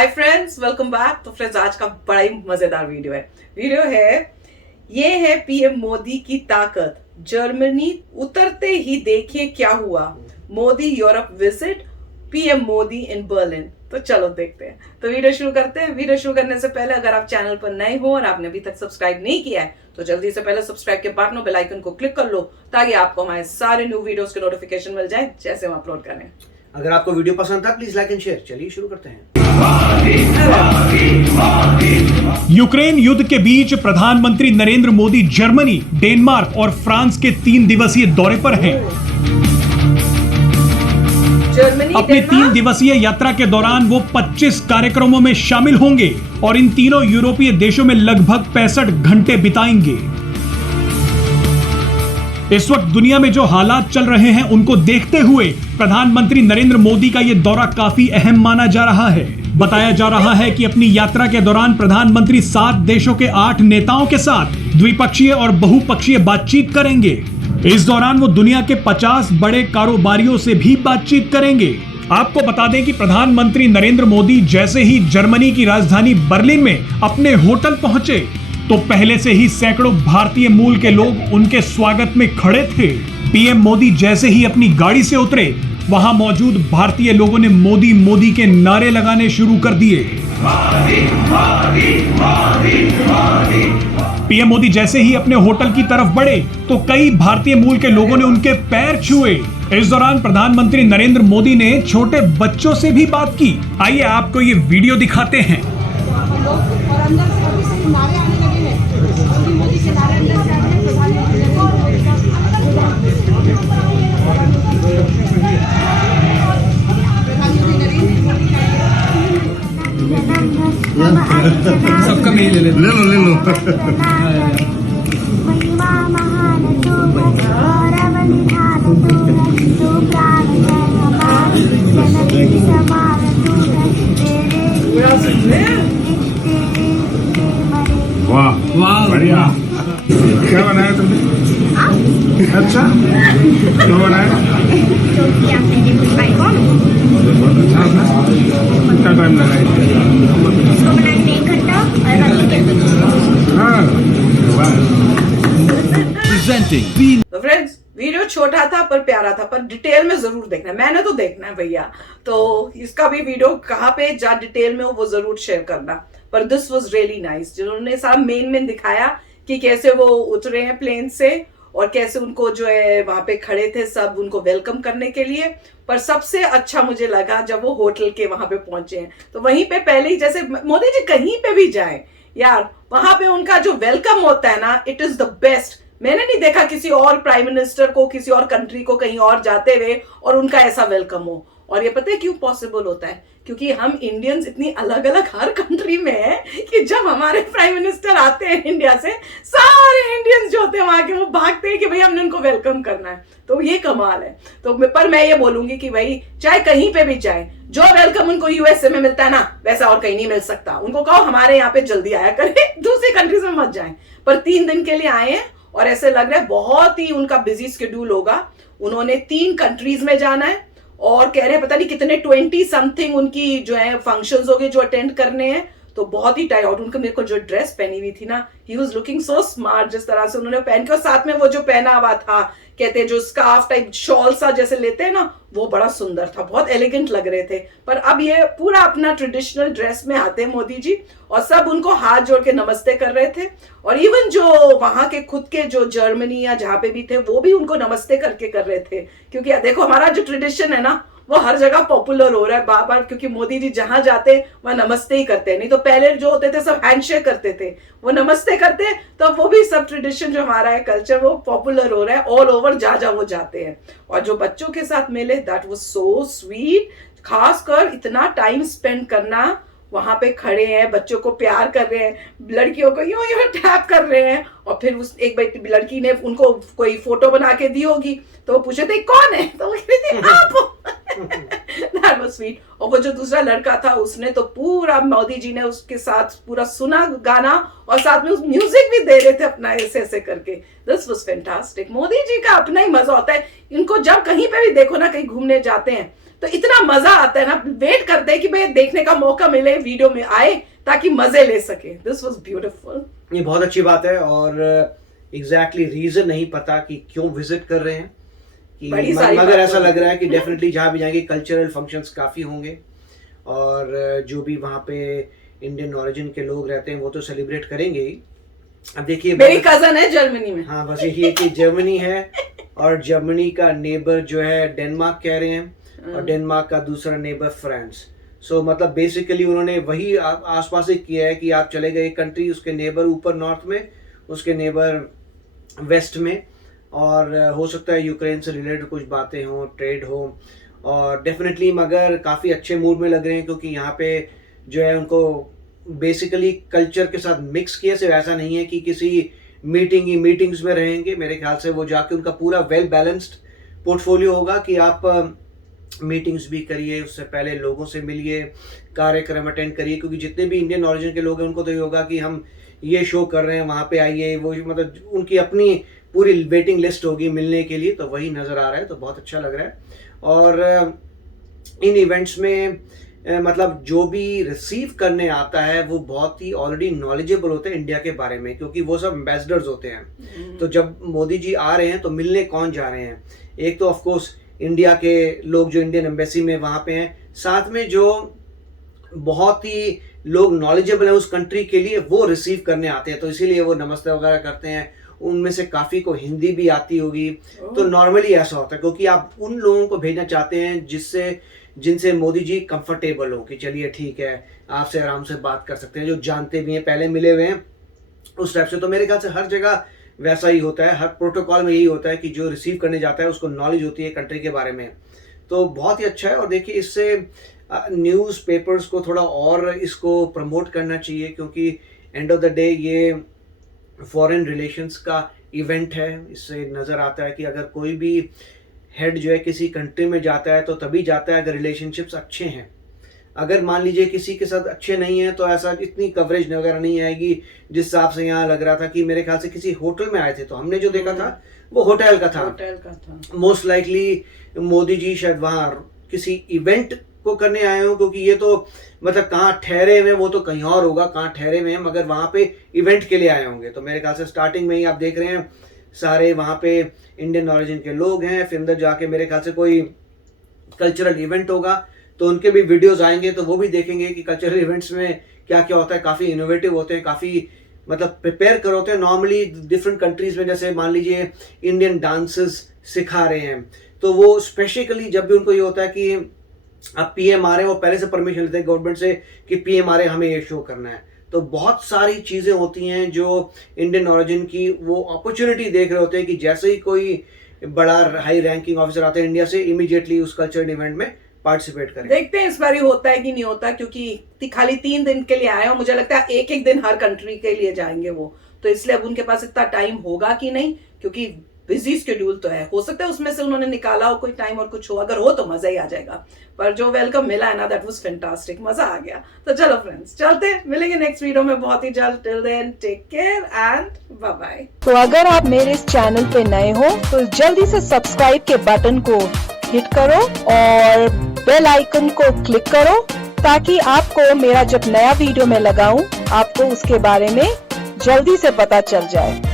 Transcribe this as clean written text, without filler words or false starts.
Hi friends, welcome back. तो friends, आज का बड़ा ही मजेदार वीडियो है ये है पीएम मोदी की ताकत। जर्मनी उतरते ही देखिए क्या हुआ। Modi Europe visit, PM Modi in Berlin. तो चलो देखते हैं। तो वीडियो शुरू करते हैं। वीडियो शुरू करने से पहले अगर आप चैनल पर नए हो और आपने अभी तक सब्सक्राइब नहीं किया है तो जल्दी से पहले सब्सक्राइब के बटन और बेल आइकन को क्लिक कर लो ताकि आपको हमारे सारे न्यू वीडियोस के नोटिफिकेशन मिल जाए जैसे हम अपलोड करें। अगर आपको वीडियो पसंद था प्लीज लाइक एंड शेयर। चलिए शुरू करते हैं। यूक्रेन युद्ध के बीच प्रधानमंत्री नरेंद्र मोदी जर्मनी, डेनमार्क और फ्रांस के 3 दिवसीय दौरे पर हैं। अपनी 3 दिवसीय यात्रा के दौरान वो 25 कार्यक्रमों में शामिल होंगे और इन तीनों यूरोपीय देशों में लगभग 65 घंटे बिताएंगे। इस वक्त दुनिया में जो हालात चल रहे हैं उनको देखते हुए प्रधानमंत्री नरेंद्र मोदी का यह दौरा काफी अहम माना जा रहा है। बताया जा रहा है कि अपनी यात्रा के दौरान प्रधानमंत्री 7 देशों के 8 नेताओं के साथ द्विपक्षीय और बहुपक्षीय बातचीत करेंगे। इस दौरान वो दुनिया के 50 बड़े कारोबारियों से भी बातचीत करेंगे। आपको बता दें कि प्रधानमंत्री नरेंद्र मोदी जैसे ही जर्मनी की राजधानी बर्लिन में अपने होटल पहुंचे तो पहले से ही सैकड़ों भारतीय मूल के लोग उनके स्वागत में खड़े थे। पीएम मोदी जैसे ही अपनी गाड़ी से उतरे वहां मौजूद भारतीय लोगों ने मोदी मोदी के नारे लगाने शुरू कर दिए। पीएम मोदी जैसे ही अपने होटल की तरफ बढ़े तो कई भारतीय मूल के लोगों ने उनके पैर छुए। इस दौरान प्रधानमंत्री नरेंद्र मोदी ने छोटे बच्चों से भी बात की। आइए आपको ये वीडियो दिखाते हैं। सबका मेल ले लो। वाह वाह बढ़िया। क्या बनाया तुमने? अच्छा क्या बनाया? बहुत अच्छा था। कितना टाइम लगा इसको बनाने 1 घंटा और हाँ तो फ्रेंड्स, वीडियो छोटा था पर प्यारा था, पर डिटेल में जरूर देखना। मैंने तो देखना है भैया, तो इसका भी वीडियो कहाँ पे जहाँ डिटेल में हो वो जरूर शेयर करना। पर दिस वाज रियली नाइस, जिन्होंने सारा मेन दिखाया कि कैसे वो उतरे हैं प्लेन से और कैसे उनको जो है वहां पे खड़े थे सब उनको वेलकम करने के लिए। पर सबसे अच्छा मुझे लगा जब वो होटल के वहां पे पहुंचे हैं तो वहीं पे पहले ही, जैसे मोदी जी कहीं पे भी जाए यार, वहां पे उनका जो वेलकम होता है ना, इट इज द बेस्ट। मैंने नहीं देखा किसी और प्राइम मिनिस्टर को, किसी और कंट्री को कहीं और जाते हुए और उनका ऐसा वेलकम हो। और ये पता है क्यों पॉसिबल होता है? क्योंकि हम इंडियंस इतनी अलग अलग हर कंट्री में है कि जब हमारे प्राइम मिनिस्टर आते हैं इंडिया से, सारे इंडियंस जो होते हैं वहां के वो भागते हैं कि भाई हमने उनको वेलकम करना है। तो ये कमाल है। तो पर मैं ये बोलूंगी कि भाई चाहे कहीं पे भी जाए, जो वेलकम उनको यूएसए में मिलता है ना, वैसा और कहीं नहीं मिल सकता। उनको कहो हमारे यहाँ पे जल्दी आया करे, दूसरी कंट्रीज में मत जाए। पर 3 दिन के लिए आए हैं और ऐसे लग रहा है बहुत ही उनका बिजी शेड्यूल होगा। उन्होंने 3 कंट्रीज में जाना है और कह रहे हैं पता नहीं कितने 20 समथिंग उनकी जो है फंक्शंस हो गए जो अटेंड करने हैं। तो बहुत ही टाइट आउट। उनका मेरे को जो ड्रेस पहनी हुई थी ना, he was looking so smart, जिस तरह से उन्होंने पहन के, और साथ में वो जो पहना हुआ था, कहते हैं जो स्कार्फ टाइप शॉल सा जैसे लेते हैं ना, वो बड़ा सुंदर था, बहुत एलिगेंट लग रहे थे। पर अब ये पूरा अपना ट्रेडिशनल ड्रेस में आते हैं मोदी जी और सब उनको हाथ जोड़ के नमस्ते कर रहे थे। और इवन जो वहां के खुद के जो जर्मनी या जहां पे भी थे वो भी उनको नमस्ते करके कर रहे थे। क्योंकि देखो हमारा जो ट्रेडिशन है ना वो हर जगह पॉपुलर हो रहा है बार बार, क्योंकि मोदी जी जहां जाते वहां नमस्ते ही करते हैं। नहीं तो पहले जो होते थे सब हैंडशेक करते थे, वो नमस्ते करते हैं। तो वो भी सब ट्रेडिशन जो हमारा है, कल्चर, वो पॉपुलर हो रहा है ऑल ओवर, जहां वो जाते हैं। और जो बच्चों के साथ मिले, दैट वाज सो स्वीट। खासकर इतना टाइम स्पेंड करना, वहां पे खड़े हैं, बच्चों को प्यार कर रहे हैं, लड़कियों को यूं यूं टैप कर रहे हैं। और फिर उस एक लड़की ने उनको कोई फोटो बना के दी होगी तो वो पूछे थे कौन है, तो वो कह रही थी आप। That was sweet। और वो जो दूसरा लड़का था उसने तो पूरा मोदी जी ने उसके साथ पूरा सुना गाना और साथ में उस म्यूजिक भी दे रहे थे अपना ऐसे ऐसे करके। This was fantastic. Modi ji का अपना ही मजा होता है। इनको जब कहीं पे भी देखो ना, कहीं घूमने जाते हैं तो इतना मजा आता है ना, वेट करते हैं कि भाई देखने का मौका मिले, वीडियो में आए ताकि मजे ले सके। This was beautiful. ये बहुत अच्छी बात है और एग्जैक्टली रीजन नहीं पता कि क्यों विजिट कर रहे हैं कि बड़ी सारी मगर बात ऐसा होगी। लग रहा है कि डेफिनेटली जहाँ भी जाएंगे कल्चरल फंक्शंस काफ़ी होंगे और जो भी वहाँ पे इंडियन ओरिजिन के लोग रहते हैं वो तो सेलिब्रेट करेंगे ही। अब देखिए मेरी कजन है जर्मनी में। हाँ बस यही है कि जर्मनी है और जर्मनी का नेबर जो है डेनमार्क कह रहे हैं और डेनमार्क का दूसरा नेबर फ्रांस। सो मतलब बेसिकली उन्होंने वही आसपास ही किया है कि आप चले गए कंट्री, उसके नेबर ऊपर नॉर्थ में, उसके नेबर वेस्ट में, और हो सकता है यूक्रेन से रिलेटेड कुछ बातें हों, ट्रेड हो, और डेफिनेटली मगर काफ़ी अच्छे मूड में लग रहे हैं क्योंकि यहाँ पे जो है उनको बेसिकली कल्चर के साथ मिक्स किया। सिर्फ ऐसा नहीं है कि किसी मीटिंग्स में रहेंगे, मेरे ख्याल से वो जाके उनका पूरा वेल बैलेंस्ड पोर्टफोलियो होगा कि आप मीटिंग्स भी करिए, उससे पहले लोगों से मिलिए, कार्यक्रम अटेंड करिए, क्योंकि जितने भी इंडियन ओरिजिन के लोग हैं उनको तो ये होगा कि हम ये शो कर रहे हैं, वहाँ पे आइए, वो मतलब उनकी अपनी पूरी वेटिंग लिस्ट होगी मिलने के लिए, तो वही नज़र आ रहा है, तो बहुत अच्छा लग रहा है। और इन इवेंट्स में मतलब जो भी रिसीव करने आता है वो बहुत ही ऑलरेडी नॉलेजेबल होते हैं इंडिया के बारे में, क्योंकि वो सब एम्बेसडर्स होते हैं। तो जब मोदी जी आ रहे हैं तो मिलने कौन जा रहे हैं? एक तो ऑफ कोर्स इंडिया के लोग जो इंडियन एम्बेसी में वहाँ पे हैं, साथ में जो बहुत ही लोग नॉलेजेबल हैं उस कंट्री के लिए वो रिसीव करने आते हैं, तो इसीलिए वो नमस्ते वगैरह करते हैं। उनमें से काफ़ी को हिंदी भी आती होगी, तो नॉर्मली ऐसा होता है क्योंकि आप उन लोगों को भेजना चाहते हैं जिनसे मोदी जी कंफर्टेबल हो कि चलिए ठीक है आपसे आराम से बात कर सकते हैं, जो जानते भी हैं, पहले मिले हुए हैं, उस टाइप से। तो मेरे ख्याल से हर जगह वैसा ही होता है, हर प्रोटोकॉल में यही होता है कि जो रिसीव करने जाता है उसको नॉलेज होती है कंट्री के बारे में, तो बहुत ही अच्छा है। और देखिए इससे न्यूज़पेपर्स को थोड़ा और इसको प्रमोट करना चाहिए क्योंकि एंड ऑफ द डे ये फॉरेन रिलेशंस का इवेंट है। इससे नज़र आता है कि अगर कोई भी हेड जो है किसी कंट्री में जाता है तो तभी जाता है अगर रिलेशनशिप्स अच्छे हैं। अगर मान लीजिए किसी के साथ अच्छे नहीं है तो ऐसा इतनी कवरेज वगैरह नहीं आएगी। जिस हिसाब से यहाँ लग रहा था कि मेरे ख्याल से किसी होटल में आए थे, तो हमने जो देखा था वो होटल का था। मोस्ट लाइकली मोदी जी शायद वहाँ किसी इवेंट को करने आए हो, क्योंकि ये तो मतलब कहाँ ठहरे हुए, वो तो कहीं और होगा कहाँ ठहरे हुए हैं, मगर वहाँ पे इवेंट के लिए आए होंगे। तो मेरे ख्याल से स्टार्टिंग में ही आप देख रहे हैं सारे वहाँ पे इंडियन ओरिजिन के लोग हैं, फिर अंदर जाके मेरे ख्याल से कोई कल्चरल इवेंट होगा तो उनके भी वीडियोस आएंगे, तो वो भी देखेंगे कि कल्चरल इवेंट्स में क्या क्या होता है। काफ़ी इनोवेटिव होते हैं, काफ़ी मतलब प्रिपेयर कर होते हैं। नॉर्मली डिफरेंट कंट्रीज़ में जैसे मान लीजिए इंडियन डांसेस सिखा रहे हैं, तो वो स्पेसिफिकली जब भी उनको ये होता है कि अब पीएम आ रहे हैं, वो पहले से परमिशन लेते हैं गवर्नमेंट से कि पीएम आ रहे हैं, हमें ये शो करना है। तो बहुत सारी चीज़ें होती हैं जो इंडियन ओरिजिन की वो अपॉर्चुनिटी देख रहे होते हैं कि जैसे ही कोई बड़ा हाई रैंकिंग ऑफिसर आता है इंडिया से, इमीडिएटली उस कल्चरल इवेंट में पार्टिसिपेट करें। देखते हैं इस बार होता है कि नहीं होता, क्योंकि खाली 3 दिन के लिए आए और मुझे लगता है एक दिन हर कंट्री के लिए जाएंगे वो, तो इसलिए अब उनके पास इतना टाइम होगा कि नहीं, क्योंकि बिजी शेड्यूल तो है। हो सकता है उसमें से उन्होंने निकाला हो कोई टाइम और कुछ हो, अगर हो तो मजा ही आ जाएगा। पर जो वेलकम मिला है ना, दैट वाज फैंटास्टिक, मजा आ गया। तो चलो फ्रेंड्स चलते, मिलेंगे नेक्स्ट वीडियो में बहुत ही जल्द। Till then take care and bye bye. तो अगर आप मेरे इस चैनल पे नए हो तो जल्दी से सब्सक्राइब के बटन को हिट करो और बेल आइकन को क्लिक करो ताकि आपको मेरा जब नया वीडियो मैं लगाऊं आपको उसके बारे में जल्दी से पता चल जाए।